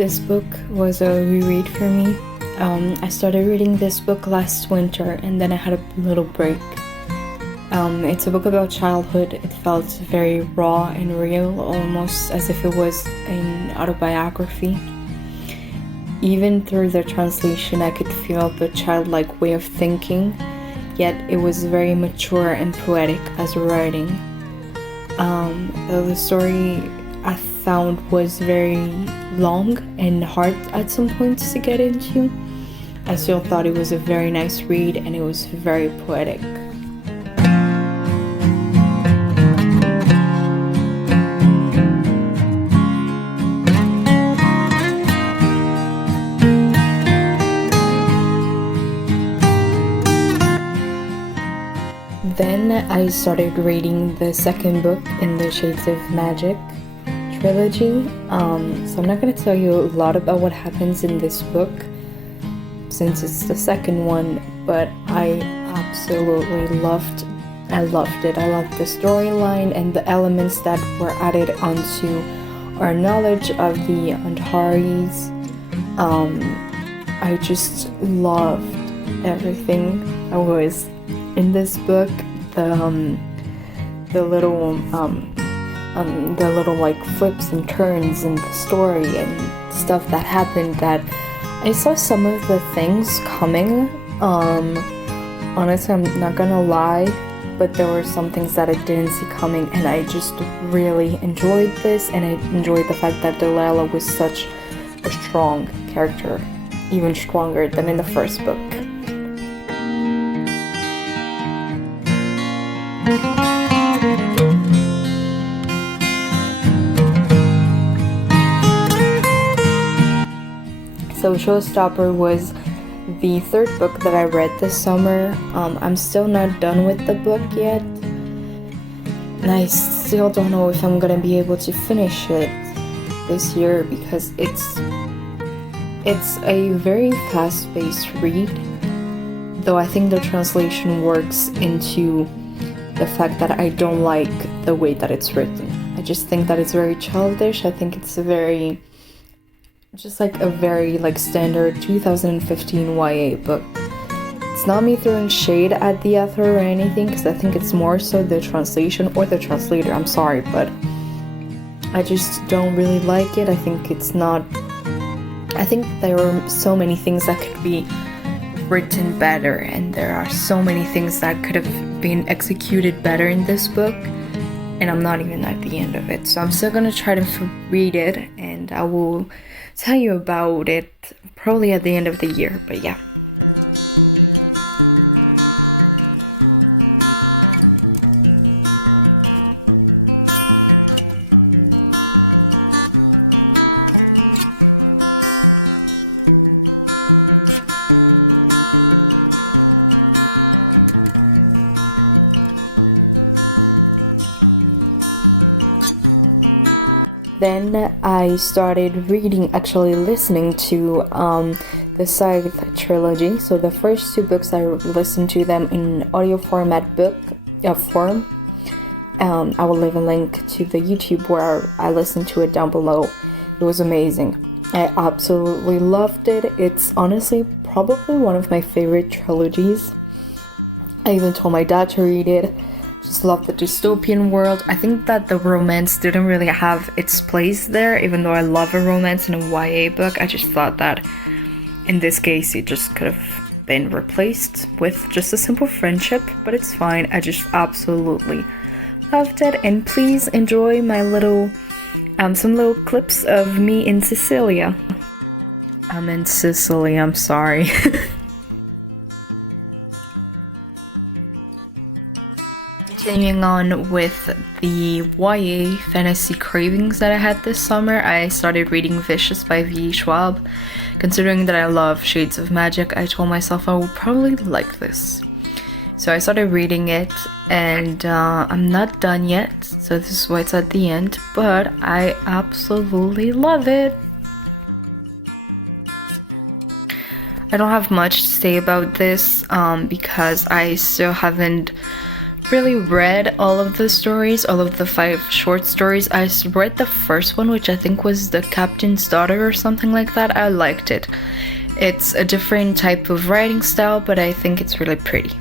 This book was a reread for me. I started reading this book last winter and then I had a little break. It's a book about childhood. It felt very raw and real, almost as if it was an autobiography. Even through the translation, I could feel the childlike way of thinking, yet it was very mature and poetic as writing. The story I found was very long and hard at some points to get into. I still thought it was a very nice read and it was very poetic. Then I started reading the second book in the Shades of Magic trilogy. So I'm not going to tell you a lot about what happens in this book since it's the second one, but I absolutely loved it. I loved the storyline and the elements that were added onto our knowledge of the Antares. I just loved everything I was in this book. The little like flips and turns in the story and stuff that happened, that I saw some of the things coming. Honestly, I'm not gonna lie, but there were some things that I didn't see coming, and I just really enjoyed this, and I enjoyed the fact that Delilah was such a strong character, even stronger than in the first book. So Showstopper was the third book that I read this summer. I'm still not done with the book yet, and I still don't know if I'm gonna be able to finish it this year because it's a very fast-paced read, though I think the translation works into the fact that I don't like the way that it's written. I just think that it's very childish. I think it's a very standard 2015 YA book. It's not me throwing shade at the author or anything, because I think it's more so the translation or the translator. I'm sorry, but I just don't really like it. I think there are so many things that could be written better, and there are so many things that could have been executed better in this book, and I'm not even at the end of it. So I'm still gonna try to read it, and I will tell you about it probably at the end of the year, but yeah. Then I started listening to the Scythe trilogy. So the first two books, I listened to them in audio format form. I will leave a link to the YouTube where I listened to it down below. It was amazing. I absolutely loved it. It's honestly probably one of my favorite trilogies. I even told my dad to read it. Just love the dystopian world. I think that the romance didn't really have its place there, even though I love a romance in a YA book. I just thought that in this case it just could have been replaced with just a simple friendship, but it's fine. I just absolutely loved it, and please enjoy my some little clips of me in Sicilia. I'm in Sicily, I'm sorry. Continuing on with the YA fantasy cravings that I had this summer, I started reading Vicious by V. Schwab. Considering that I love Shades of Magic, I told myself I would probably like this. So I started reading it, and I'm not done yet, so this is why it's at the end, but I absolutely love it. I don't have much to say about this because I still haven't really read all of the stories, all of the 5 short stories. I read the first one, which I think was The Captain's Daughter or something like that. I liked it. It's a different type of writing style, but I think it's really pretty.